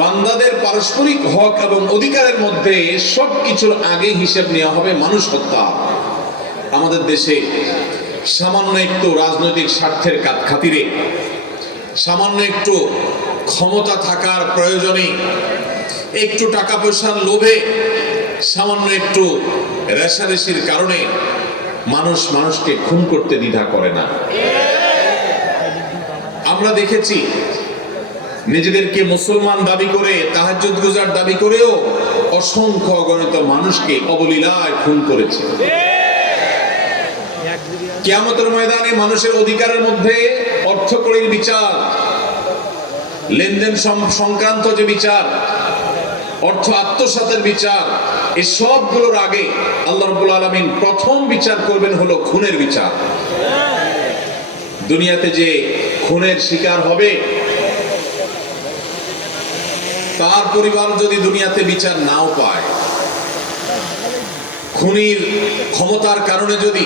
বান্দাদের পারস্পরিক হক এবং অধিকারের মধ্যে সবকিছুর আগে হিসেব নেওয়া হবে মানুষ হত্যা। আমাদের দেশে সামান্য একটু রাজনৈতিক স্বার্থের খাতিরে, সামান্য একটু ক্ষমতা থাকার প্রয়োজনে, একটু টাকা পয়সার লোভে, সামান্য একটু রেষারেষির কারণে মানুষ মানুষকে খুন করতে দ্বিধা করে না। আমরা দেখেছি নিজেদেরকে মুসলমান দাবি করে, তাহাজ্জুদ গুজার দাবি করেও অসংখ্য অগণিত মানুষকে অবলীলায় খুন করেছে। কিয়ামতের ময়দানে মানুষের অধিকারের মধ্যে অর্থকরীর বিচার, লেনদেন সংক্রান্ত যে বিচার, অর্থ আত্মসাতের বিচার, এই সবগুলোর আগে আল্লাহ রাব্বুল আলামিন প্রথম বিচার করবেন হলো খুনের বিচার। দুনিয়াতে যে খুনের শিকার হবে তার পরিবার যদি দুনিয়াতে বিচার নাও পায়, খুনির ক্ষমতার কারণে যদি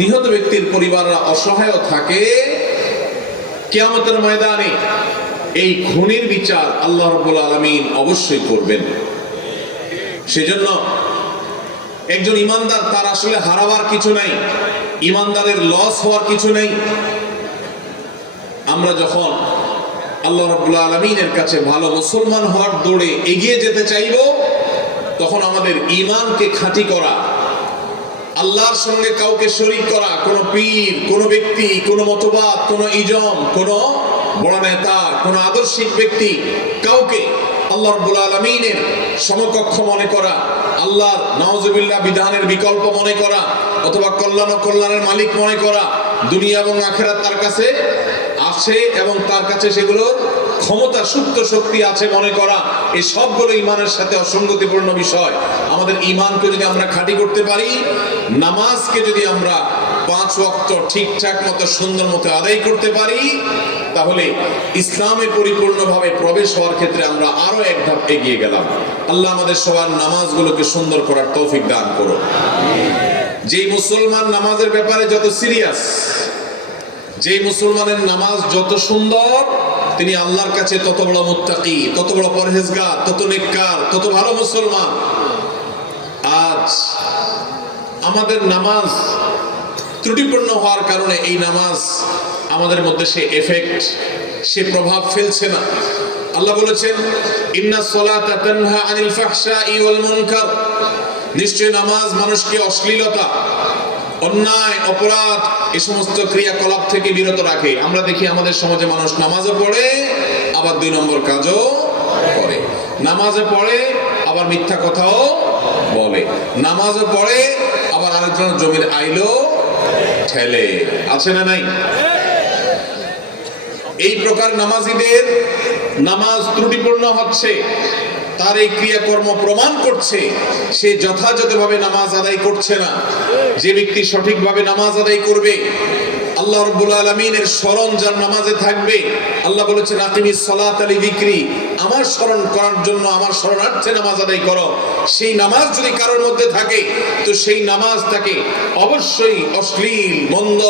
নিহত ব্যক্তির পরিবাররা অসহায় থাকে, কিয়ামতের ময়দানে এই খুনির বিচার আল্লাহ রাব্বুল আলামিন অবশ্যই করবেন। সেজন্য একজন ইমানদার, তার আসলে হারাবার কিছু নাই, ইমানদারের লস হওয়ার কিছু নেই। আমরা যখন আল্লাহ রাব্বুল আলামিনের কাছে ভালো মুসলমান হওয়ার দৌড়ে এগিয়ে যেতে চাইব, তখন আমাদের ঈমানকে খাঁটি করা, আল্লাহর সঙ্গে কাউকে শরীক করা, কোন পীর, কোন ব্যক্তি, কোন মতবাদ, কোন ইজম, কোন বড় নেতা, কোন আদর্শিক ব্যক্তি, কাউকে আল্লাহ রাব্বুল আলামিনের সমকক্ষ মনে করা, আল্লাহর নাউজুবিল্লাহ বিধানের বিকল্প মনে করা, অথবা কল্যাণ ও কল্যাণের মালিক মনে করা, দুনিয়া এবং আখিরাত তার কাছে আছে এবং তার কাছে সেগুলোর ক্ষমতা, সুপ্ত শক্তি আছে মনে করা, এই সবগুলো ঈমানের সাথে অসঙ্গতিপূর্ণ বিষয়। আমাদের ঈমানকে যদি আমরা খাঁটি করতে পারি, নামাজকে যদি আমরা 5 ওয়াক্ত ঠিকঠাক মতো সুন্দর মতো আদায় করতে পারি, তাহলে ইসলামে পরিপূর্ণভাবে প্রবেশ হওয়ার ক্ষেত্রে আমরা আরো এক ধাপ এগিয়ে গেলাম। আল্লাহ আমাদের সবার নামাজগুলোকে সুন্দর করার তৌফিক দান করুন। যেই মুসলমান নামাজের ব্যাপারে যত সিরিয়াস, যে মুসলমানের নামাজ যত সুন্দর, তিনি আল্লাহর কাছে তত বড় মুত্তাকি, তত বড় পরহেজগার, তত নেককার, তত ভালো মুসলমান। আজ আমাদের নামাজ ত্রুটিপূর্ণ হওয়ার কারণে এই নামাজ আমাদের মধ্যে সে এফেক্ট, সে প্রভাব ফেলছে না। আল্লাহ বলেছেন, ইন্নাস সালাতা তানহা আনিল ফাহশাই ওয়াল মুনকার, নিশ্চয় নামাজ মানুষকে অশ্লীলতা, অন্যায়, অপরাধ, এই সমস্ত ক্রিয়াকলাপ থেকে বিরত রাখে। আমরা দেখি আমাদের সমাজে মানুষ নামাজও পড়ে, আবার 2 নম্বর কাজও করে, নামাজে পড়ে আবার মিথ্যা কথাও বলে, নামাজও পড়ে আবার আরেকজনের জমির আইলো ঠেলে, আছে না নাই? এই প্রকার নামাজীদের নামাজ ত্রুটিপূর্ণ হচ্ছে, তার এই ক্রিয়াকর্ম প্রমাণ করছে সে যথাযথভাবে নামাজ আদায় করছে না। যে ব্যক্তি সঠিকভাবে নামাজ আদায় করবে, আল্লাহ রাব্বুল আলামিনের স্মরণ যার নামাজে থাকবে, আল্লাহ বলেছেন আকিমিস সালাতা লিযিকরি, আমার স্মরণ করার জন্য, আমার শরণার্থে নামাজ আদায় করো। সেই নামাজ যদি কারোর মধ্যে থাকে, তো সেই নামাজ তাকে অবশ্যই অশ্লীল, মন্দ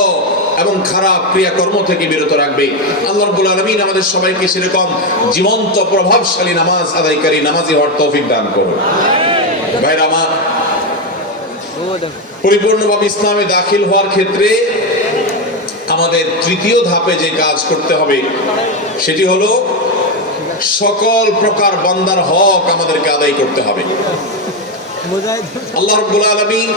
এবং খারাপ ক্রিয়াকর্ম থেকে বিরত রাখবে। আল্লাহ রাব্বুল আলামিন আমাদের সবাইকে সেরকম জীবন্ত প্রভাবশালী নামাজ আদায়কারী নামাজি হওয়ার তৌফিক দান করুন। ভাইরা আমার, পরিপূর্ণভাবে ইসলামে দাখিল হওয়ার ক্ষেত্রে আমাদের তৃতীয় ধাপে যে কাজ করতে হবে, সেটি হলো সকল প্রকার বান্দার হক আমাদেরকে আদায় করতে হবে। আল্লাহ রাব্বুল আলামিন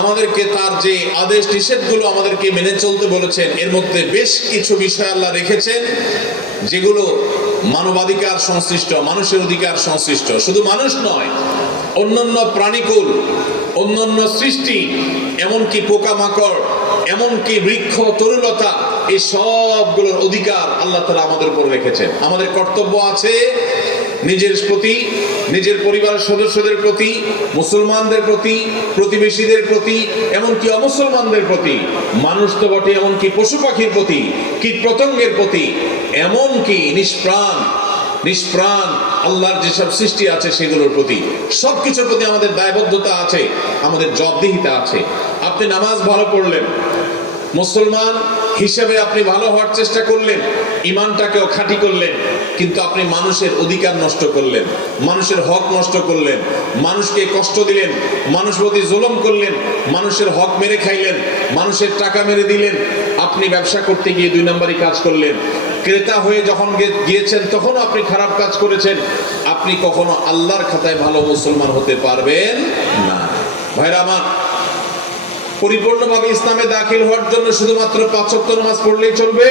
আমাদেরকে তার যে আদেশ নিষেধগুলো আমাদেরকে মেনে চলতে বলেছেন, এর মধ্যে বেশ কিছু বিষয় আল্লাহ রেখেছেন যেগুলো মানবাধিকার সংশ্লিষ্ট, মানুষের অধিকার সংশ্লিষ্ট। শুধু মানুষ নয়, অন্যান্য প্রাণীকুল, অন্যান্য সৃষ্টি, এমনকি পোকামাকড়, এমনকি বৃক্ষ, তরুলতা, এই সবগুলোর অধিকার আল্লাহ তাআলা আমাদের উপর রেখেছেন। আমাদের কর্তব্য আছে নিজের প্রতি, নিজের পরিবারের সদস্যদের প্রতি, মুসলমানদের প্রতি, প্রতিবেশীদের প্রতি, এমনকি অমুসলমানদের প্রতি, মানুষ তো বটে, এমনকি পশু পাখির প্রতি, কীট পতঙ্গের প্রতি, এমনকি নিষ্প্রাণ আল্লাহর যেসব সৃষ্টি আছে সেগুলোর প্রতি, সবকিছুর প্রতি আমাদের দায়বদ্ধতা আছে, আমাদের জবাবদিহিতা আছে। আপনি নামাজ ভালো পড়লেন, মুসলমান হিসেবে আপনি ভালো হওয়ার চেষ্টা করলেন, ঈমানটাকেও খাঁটি করলেন, কিন্তু আপনি মানুষের অধিকার নষ্ট করলেন, মানুষের হক নষ্ট করলেন, মানুষকে কষ্ট দিলেন, মানুষ প্রতি জুলুম করলেন, মানুষের হক মেরে খাইলেন, মানুষের টাকা মেরে দিলেন। আপনি ব্যবসা করতে গিয়ে 2 নম্বরই কাজ করলেন। ক্রেতা হয়ে যখন গিয়েছেন তখনও আপনি খারাপ কাজ করেছেন। আপনি কখনো আল্লাহর খাতায় ভালো মুসলমান হতে পারবেন না। ভাইরা আমার, পরিপূর্ণভাবে ইসলামে দাখিল হওয়ার জন্য শুধুমাত্র 5 ওয়াক্ত নামাজ পড়লেই চলবে?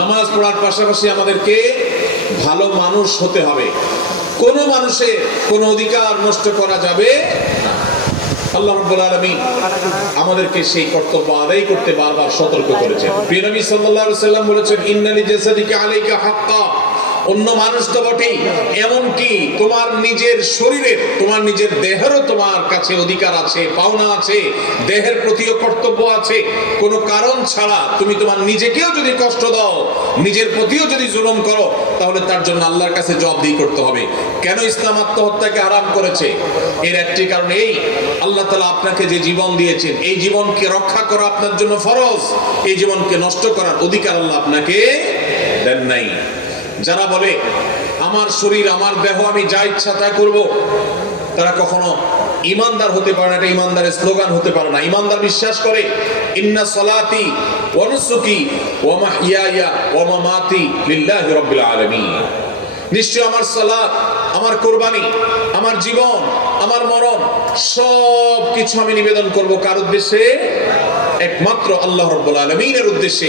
নামাজ পড়ার পাশাপাশি আমাদেরকে ভালো মানুষ হতে হবে। কোন মানুষের কোন অধিকার নষ্ট করা যাবে না। আল্লাহ রাব্বুল আলামিন আমাদেরকে সেই কর্তব্য আদায় করতে বারবার সতর্ক করেছেন। প্রিয় নবী সাল্লাল্লাহু আলাইহি ওয়াসাল্লাম বলেছেন, ইন্নালি জাসাদিকা আলাইকা হাক্কা। অন্য মানুষ তো বটেই, এমনকি তোমার নিজের শরীরের, তোমার নিজের দেহেরও তোমার কাছে অধিকার আছে, পাওনা আছে, দেহের প্রতিও কর্তব্য আছে। কোনো কারণ ছাড়া তুমি তোমার নিজেকেও যদি কষ্ট দাও, নিজের প্রতিও যদি জুলুম করো, তাহলে তার জন্য আল্লাহর কাছে জবাবদিহি করতে হবে। কেন ইসলাম আত্মহত্যাকে হারাম করেছে? এর একটি কারণ এই, আল্লাহ তাআলা আপনাকে যে জীবন দিয়েছেন, এই জীবনকে রক্ষা করা আপনার জন্য ফরজ। এই জীবনকে নষ্ট করার অধিকার আল্লাহ আপনাকে দেন নাই। যারা বলে আমার শরীর, আমার দেহ, আমি যা ইচ্ছা তা করব, তারা কখনো ইমানদার হতে পারে না। এটা ইমানদারের স্লোগান হতে পারে না। ইমানদার বিশ্বাস করে, ইন্না সলাতি ওয়া নুসুকি ওয়া মাহইয়ায়া ওয়া মামাতি লিল্লাহি রাব্বিল আলামিন। নিশ্চয় আমার সালাত, আমার কুরবানি, আমার জীবন, আমার মরণ সব কিছু আমি নিবেদন করব কার উদ্দেশ্যে? একমাত্র আল্লাহ রাব্বুল আলামিনের উদ্দেশ্যে।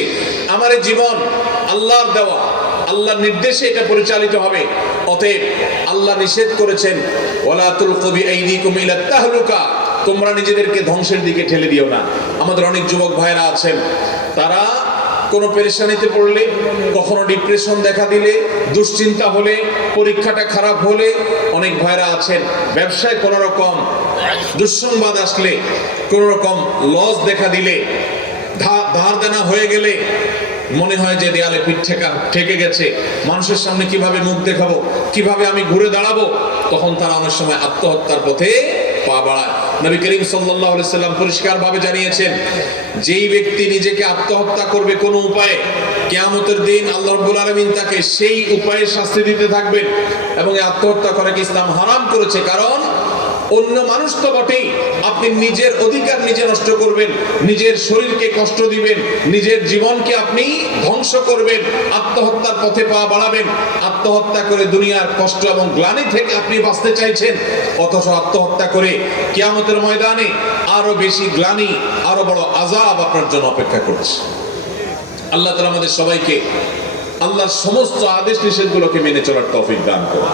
আমার এই জীবন আল্লাহর দেওয়া, আল্লাহর নির্দেশে এটা পরিচালিত হবে। অতএব আল্লাহ নিষেধ করেছেন, ওয়ালা তুলকু বিআইদিকুম ইলা তাহলুকা, তোমরা নিজেদেরকে ধ্বংসের দিকে ঠেলে দিও না। আমাদের অনেক যুবক ভাইরা আছেন, তারা কোনো পেরেশানিতে পড়লে, কখনো ডিপ্রেশন দেখা দিলে, দুশ্চিন্তা হলে, পরীক্ষাটা খারাপ হলে, অনেক ভাইরা আছেন ব্যবসায় কোনো রকম দুঃসংবাদ আসলে, কোনো রকম লস দেখা দিলে, ধার দেনা হয়ে গেলে মনে হয় যে দেয়ালে পিঠ ঠেকে গেছে, মানুষের সামনে কিভাবে মুখ দেখাবো, কিভাবে আমি ঘুরে দাঁড়াবো, তখন তারা অনেক সময় আত্মহত্যার পথে পা বাড়ায়। নবী করিম সাল্লাল্লাহু আলাইহি সাল্লাম পরিষ্কারভাবে জানিয়েছেন, যেই ব্যক্তি নিজেকে আত্মহত্যা করবে কোনো উপায়ে, কিয়ামতের দিন আল্লাহ রাব্বুল আলামিন তাকে সেই উপায়ে শাস্তি দিতে থাকবেন। এবং এই আত্মহত্যা করাকে ইসলাম হারাম করেছে। কারণ অন্য মানুষ তো বটেই, আপনি নিজের অধিকার নিজে নষ্ট করবেন, নিজের শরীরকে কষ্ট দিবেন, নিজের জীবনকে আপনি ধ্বংস করবেন, আত্মহত্যার পথে পা বাড়াবেন। আত্মহত্যা করে দুনিয়ার কষ্ট এবং গ্লানি থেকে আপনি বাঁচতে চাইছেন, অথচ আত্মহত্যা করে কিয়ামতের ময়দানে আরো বেশি গ্লানি, আরো বড় আযাব আপনার জন্য অপেক্ষা করছে। আল্লাহ তাআলা আমাদের সবাইকে আল্লাহর সমস্ত আদেশ নিষেধগুলোকে মেনে চলার তৌফিক দান করুন।